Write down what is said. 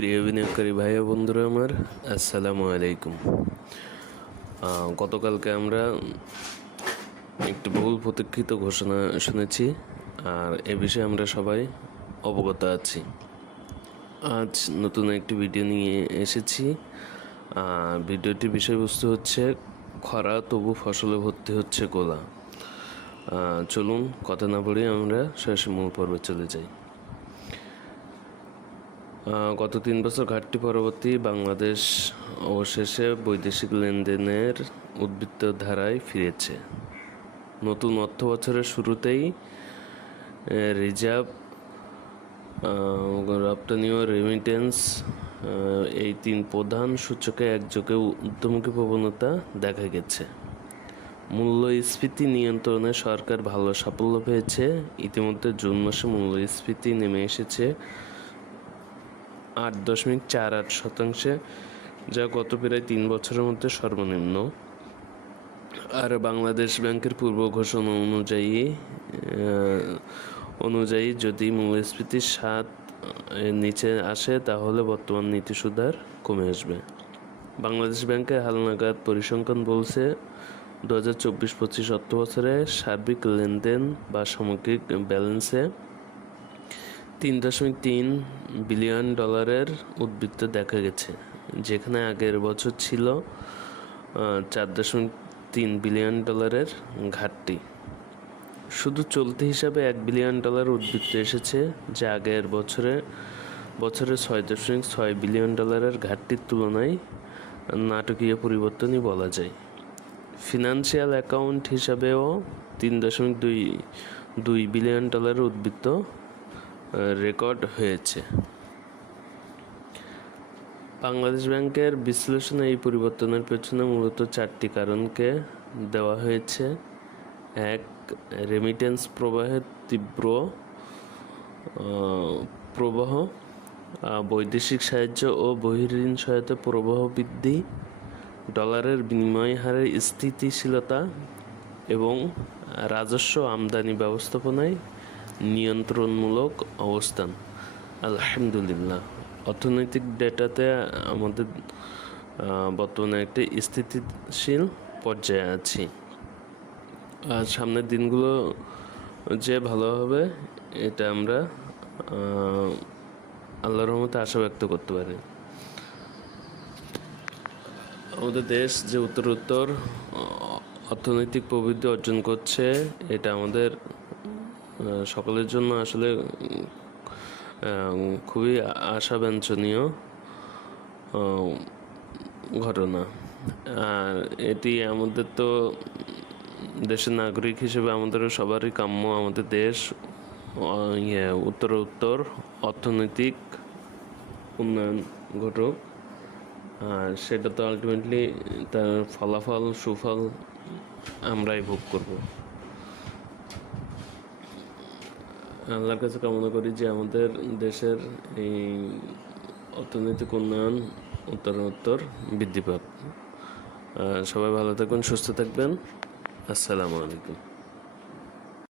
প্রিয় বিনিয়োগকারী ভাই বন্ধুরা আমার, আসসালামু আলাইকুম। গতকালকে আমরা একটি বহুল প্রতীক্ষিত ঘোষণা শুনেছি, আর এ বিষয়ে আমরা সবাই অবগত আছি। আজ নতুন একটি ভিডিও নিয়ে এসেছি। ভিডিওটির বিষয়বস্তু হচ্ছে, খরা তবু ফসলে ভর্তি হচ্ছে গোলা। চলুন, কথা না বলে আমরা সরাসরি মূল পর্বে চলে যাই। গত তিন বছর ঘাটতি পরবর্তী বাংলাদেশ অবশেষে বৈদেশিক লেনদেনের উদ্বৃত্ত ধারায় ফিরেছে। নতুন অর্থ বছরের শুরুতেই রিজার্ভ আহ, রপ্তানি ও রেমিটেন্স এই তিন প্রধান সূচকে একযোগে ঊর্ধ্বমুখী প্রবণতা দেখা গেছে। মূল্যস্ফীতি নিয়ন্ত্রণে সরকার ভালো সাফল্য পেয়েছে। ইতিমধ্যে জুন মাসে মূল্যস্ফীতি নেমে এসেছে আট দশমিক চার আট শতাংশে, যা গত প্রায় তিন বছরের মধ্যে সর্বনিম্ন। আর বাংলাদেশ ব্যাংকের পূর্ব ঘোষণা অনুযায়ী অনুযায়ী যদি মূল্যস্ফীতির সাত নিচে আসে, তাহলে বর্তমান নীতি সুধার কমে আসবে। বাংলাদেশ ব্যাংকের হালনাগাদ পরিসংখ্যান বলছে, দু হাজার চব্বিশ পঁচিশ অর্থ বছরে সার্বিক লেনদেন বা সামগ্রিক ব্যালেন্সে তিন দশমিক তিন বিলিয়ন ডলারের উদ্বৃত্ত দেখা গেছে, যেখানে আগের বছর ছিল চার দশমিক তিন বিলিয়ন ডলারের ঘাটতি। শুধু চলতি হিসাবে এক বিলিয়ন ডলার উদ্বৃত্ত এসেছে, যা আগের বছরে বছরে ছয় দশমিক ছয় বিলিয়ন ডলারের ঘাটতির তুলনায় নাটকীয় পরিবর্তনই বলা যায়। ফিনান্সিয়াল অ্যাকাউন্ট হিসাবেও তিন দশমিক দুই দুই বিলিয়ন ডলারের উদ্বৃত্ত রেকর্ড হয়েছে। বাংলাদেশ ব্যাংকের বিশ্লেষণে এই পরিবর্তনের পেছনে মূলত চারটি কারণকে দেওয়া হয়েছে। এক রেমিটেন্স প্রবাহের তীব্র প্রবাহ বৈদেশিক সাহায্য ও বহির্ঋণ সহায়তা প্রবাহ বৃদ্ধি, ডলারের বিনিময় হারের স্থিতিশীলতা এবং রাজস্ব আমদানি ব্যবস্থাপনায় নিয়ন্ত্রণমূলক অবস্থান। আলহামদুলিল্লাহ। অর্থনৈতিক ডেটাতে আমাদের বর্তমানে একটি স্থিতিশীল পর্যায়ে আছি। আর সামনের দিনগুলো যে ভালো হবে, এটা আমরা আল্লাহর রহমতে আশা ব্যক্ত করতে পারি। আমাদের দেশ যে উত্তরোত্তর অর্থনৈতিক প্রবৃদ্ধি অর্জন করছে, এটা আমাদের সকলের জন্য আসলে খুবই আশাব্যঞ্জনীয় ঘটনা। আর এটি আমাদের তো, দেশের নাগরিক হিসেবে আমাদের সবারই কাম্য। আমাদের দেশ ইয়ে উত্তর উত্তর অর্থনৈতিক উন্নয়ন ঘটুক। আর সেটা তো আলটিমেটলি তার ফলাফল, সুফল আমরাই ভোগ করব। আল্লাহর কাছে কামনা করি যে আমাদের দেশের এই অর্থনৈতিক উন্নয়ন উত্তরোত্তর বৃদ্ধি পাক। সবাই ভালো থাকবেন সুস্থ থাকবেন। আসসালামু আলাইকুম।